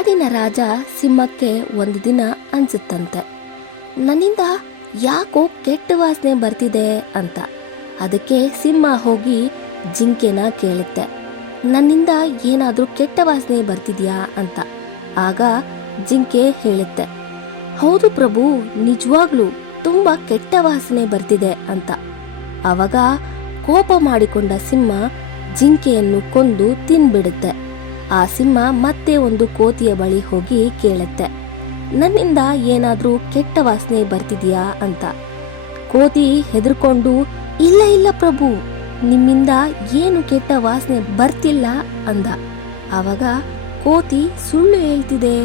ಕಾಡಿನ ರಾಜ ಸಿಂಹಕ್ಕೆ ಒಂದು ದಿನ ಅನ್ಸುತ್ತಂತೆ, ನನ್ನಿಂದ ಯಾಕೋ ಕೆಟ್ಟ ವಾಸನೆ ಬರ್ತಿದೆ ಅಂತ. ಅದಕ್ಕೆ ಸಿಂಹ ಹೋಗಿ ಜಿಂಕೆನ ಕೇಳುತ್ತೆ, ನನ್ನಿಂದ ಏನಾದರೂ ಕೆಟ್ಟ ವಾಸನೆ ಬರ್ತಿದ್ಯಾ ಅಂತ. ಆಗ ಜಿಂಕೆ ಹೇಳುತ್ತೆ, ಹೌದು ಪ್ರಭು, ನಿಜವಾಗ್ಲೂ ತುಂಬಾ ಕೆಟ್ಟ ವಾಸನೆ ಬರ್ತಿದೆ ಅಂತ. ಆವಾಗ ಕೋಪ ಮಾಡಿಕೊಂಡ ಸಿಂಹ ಜಿಂಕೆಯನ್ನು ಕೊಂದು ತಿನ್ಬಿಡುತ್ತೆ. ಆ ಸಿಂಹ ಮತ್ತೆ ಒಂದು ಕೋತಿಯ ಬಳಿ ಹೋಗಿ ಕೇಳುತ್ತೆ, ನನ್ನಿಂದ ಏನಾದ್ರೂ ಕೆಟ್ಟ ವಾಸನೆ ಬರ್ತಿದ್ಯಾ ಅಂತ. ಕೋತಿ ಹೆದರ್ಕೊಂಡು, ಇಲ್ಲ ಇಲ್ಲ ಪ್ರಭು, ನಿಮ್ಮಿಂದ ಏನು ಕೆಟ್ಟ ವಾಸನೆ ಬರ್ತಿಲ್ಲ ಅಂದ. ಆವಾಗ ಕೋತಿ ಸುಳ್ಳು ಹೇಳ್ತಿದೆ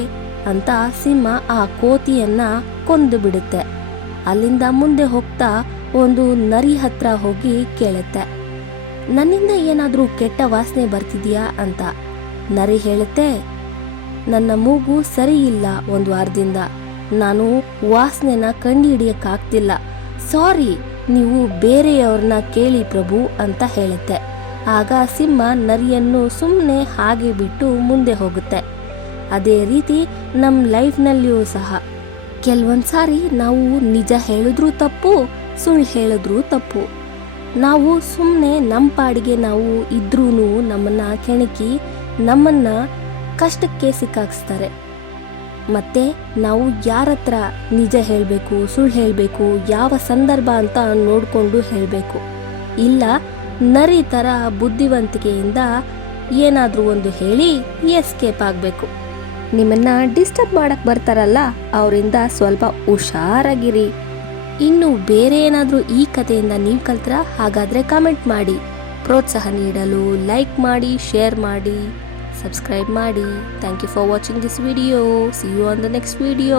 ಅಂತ ಸಿಂಹ ಆ ಕೋತಿಯನ್ನ ಕೊಂದು ಬಿಡುತ್ತೆ. ಅಲ್ಲಿಂದ ಮುಂದೆ ಹೋಗ್ತಾ ಒಂದು ನರಿ ಹತ್ರ ಹೋಗಿ ಕೇಳುತ್ತೆ, ನನ್ನಿಂದ ಏನಾದ್ರೂ ಕೆಟ್ಟ ವಾಸನೆ ಬರ್ತಿದ್ಯಾ ಅಂತ. ನರಿ ಹೇಳುತ್ತೆ, ನನ್ನ ಮೂಗು ಸರಿ ಇಲ್ಲ, ಒಂದು ವಾರದಿಂದ ನಾನು ವಾಸನೆನ ಕಂಡುಹಿಡಿಯಕ್ಕಾಗ್ತಿಲ್ಲ, ಸಾರಿ, ನೀವು ಬೇರೆಯವ್ರನ್ನ ಕೇಳಿ ಪ್ರಭು ಅಂತ ಹೇಳುತ್ತೆ. ಆಗ ಸಿಂಹ ನರಿಯನ್ನು ಸುಮ್ಮನೆ ಹಾಗೆ ಬಿಟ್ಟು ಮುಂದೆ ಹೋಗುತ್ತೆ. ಅದೇ ರೀತಿ ನಮ್ಮ ಲೈಫ್ನಲ್ಲಿಯೂ ಸಹ ಕೆಲವೊಂದ್ಸಾರಿ ನಾವು ನಿಜ ಹೇಳಿದ್ರೂ ತಪ್ಪು, ಸುಳ್ಳು ಹೇಳಿದ್ರೂ ತಪ್ಪು. ನಾವು ಸುಮ್ಮನೆ ನಮ್ಮ ಪಾಡಿಗೆ ನಾವು ಇದ್ರೂ ನಮ್ಮನ್ನ ಕೆಣಕಿ ನಮ್ಮನ್ನ ಕಷ್ಟಕ್ಕೆ ಸಿಕ್ಕಾಕ್ಸ್ತಾರೆ. ಮತ್ತೆ ನಾವು ಯಾರ ಹತ್ರ ನಿಜ ಹೇಳಬೇಕು, ಸುಳ್ಳು ಹೇಳಬೇಕು, ಯಾವ ಸಂದರ್ಭ ಅಂತ ನೋಡಿಕೊಂಡು ಹೇಳಬೇಕು. ಇಲ್ಲ ನರಿ ಥರ ಬುದ್ಧಿವಂತಿಕೆಯಿಂದ ಏನಾದರೂ ಒಂದು ಹೇಳಿ ಎಸ್ಕೇಪ್ ಆಗಬೇಕು. ನಿಮ್ಮನ್ನ ಡಿಸ್ಟರ್ಬ್ ಮಾಡಕ್ ಬರ್ತಾರಲ್ಲ, ಅವರಿಂದ ಸ್ವಲ್ಪ ಹುಷಾರಾಗಿರಿ. ಇನ್ನು ಬೇರೆ ಏನಾದರೂ ಈ ಕಥೆಯಿಂದ ನೀವು ಕಲ್ತ್ರಾ? ಹಾಗಾದರೆ ಕಮೆಂಟ್ ಮಾಡಿ. ಪ್ರೋತ್ಸಾಹ ನೀಡಲು ಲೈಕ್ ಮಾಡಿ, ಶೇರ್ ಮಾಡಿ, ಸಬ್ಸ್ಕ್ರೈಬ್ ಮಾಡಿ. Thank you for watching this video. See you on the next video.